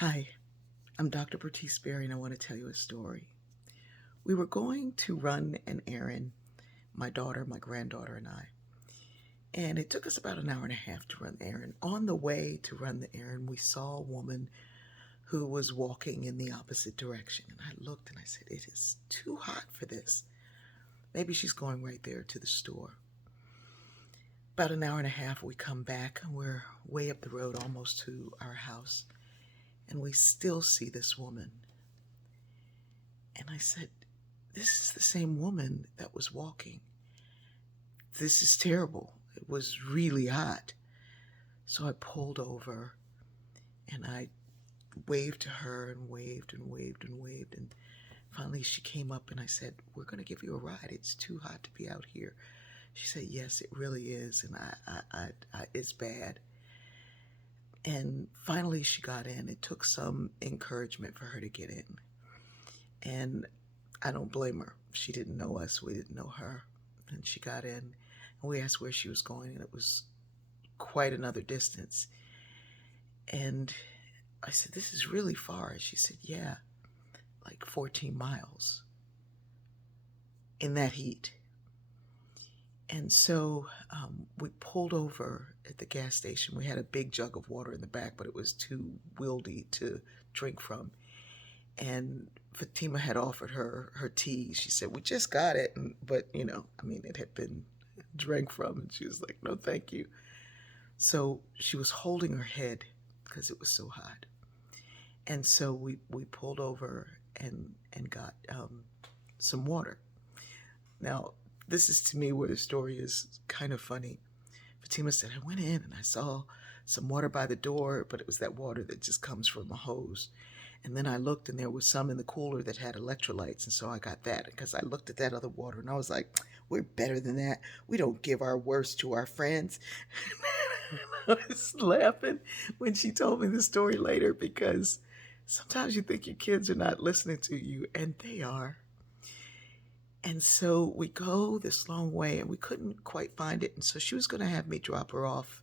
Hi, I'm Dr. Bertice Berry, and I want to tell you a story. We were going to run an errand, my daughter, my granddaughter, and I. And it took us about an hour and a half to run the errand. On the way to run the errand, we saw a woman who was walking in the opposite direction. And I looked and I said, "It is too hot for this. Maybe she's going right there to the store." About an hour and a half, we come back and we're way up the road, almost to our house. And we still see this woman. And I said, "This is the same woman that was walking. This is terrible." It was really hot. So I pulled over and I waved to her and waved and waved and waved. And finally she came up and I said, "We're going to give you a ride. It's too hot to be out here." She said, "Yes, it really is. And it's bad." And finally she got in. It took some encouragement for her to get in. And I don't blame her. She didn't know us. We didn't know her. And she got in, and we asked where she was going, and it was quite another distance. And I said, "This is really far." And she said, "Yeah, like 14 miles in that heat." And so we pulled over at the gas station. We had a big jug of water in the back, but it was too wieldy to drink from. And Fatima had offered her tea. She said, "We just got it." But, it had been drank from. And she was like, "No, thank you." So she was holding her head because it was so hot. And so we pulled over and got some water. Now, this is to me where the story is kind of funny. Fatima said, "I went in and I saw some water by the door, but it was that water that just comes from a hose. And then I looked and there was some in the cooler that had electrolytes. And so I got that because I looked at that other water and I was like, we're better than that. We don't give our worst to our friends." I was laughing when she told me the story later because sometimes you think your kids are not listening to you, and they are. And so we go this long way and we couldn't quite find it. And so she was going to have me drop her off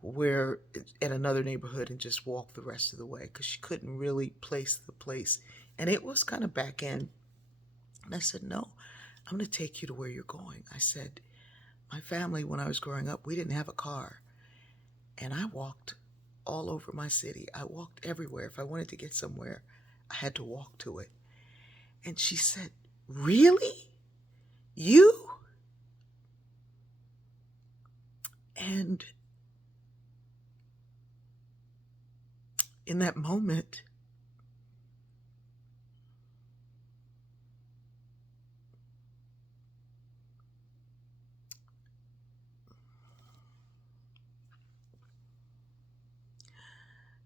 where in another neighborhood and just walk the rest of the way because she couldn't really place the place. And it was kind of back in. And I said, "No, I'm going to take you to where you're going." I said, "My family, when I was growing up, we didn't have a car. And I walked all over my city. I walked everywhere. If I wanted to get somewhere, I had to walk to it." And she said, "Really? You?" And in that moment,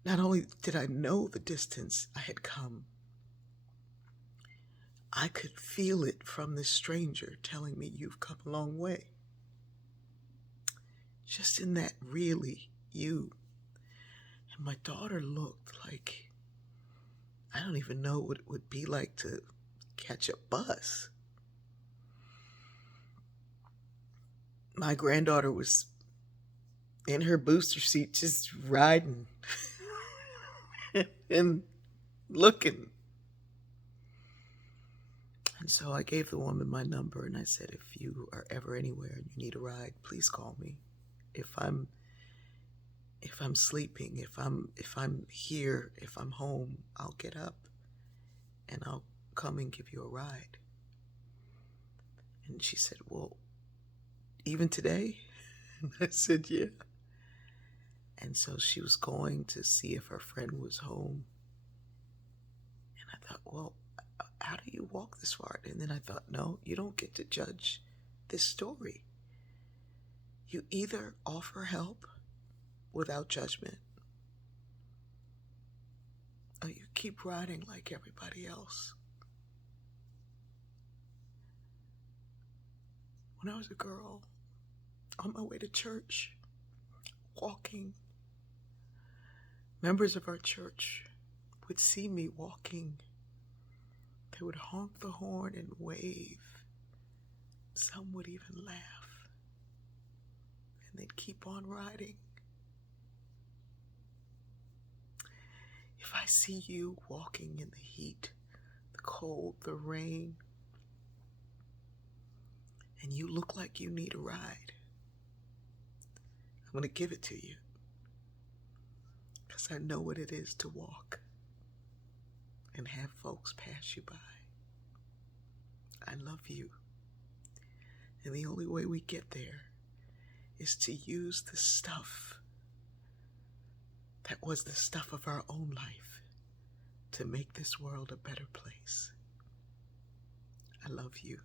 not only did I know the distance I had come, I could feel it from this stranger telling me, "You've come a long way." Just in that, "Really, you?" And my daughter looked like, I don't even know what it would be like to catch a bus. My granddaughter was in her booster seat just riding and looking. And so I gave the woman my number and I said, "If you are ever anywhere and you need a ride, please call me. If I'm sleeping, if I'm here, if I'm home, I'll get up and I'll come and give you a ride." And she said, "Well, even today?" And I said, "Yeah." And so she was going to see if her friend was home. And I thought, well, how do you walk this far? And then I thought, no, you don't get to judge this story. You either offer help without judgment, or you keep riding like everybody else. When I was a girl, on my way to church, walking, members of our church would see me walking. They would honk the horn and wave. Some would even laugh. And they'd keep on riding. If I see you walking in the heat, the cold, the rain, and you look like you need a ride. I'm going to give it to you because I know what it is to walk and have folks pass you by. I love you. And the only way we get there is to use the stuff that was the stuff of our own life to make this world a better place. I love you.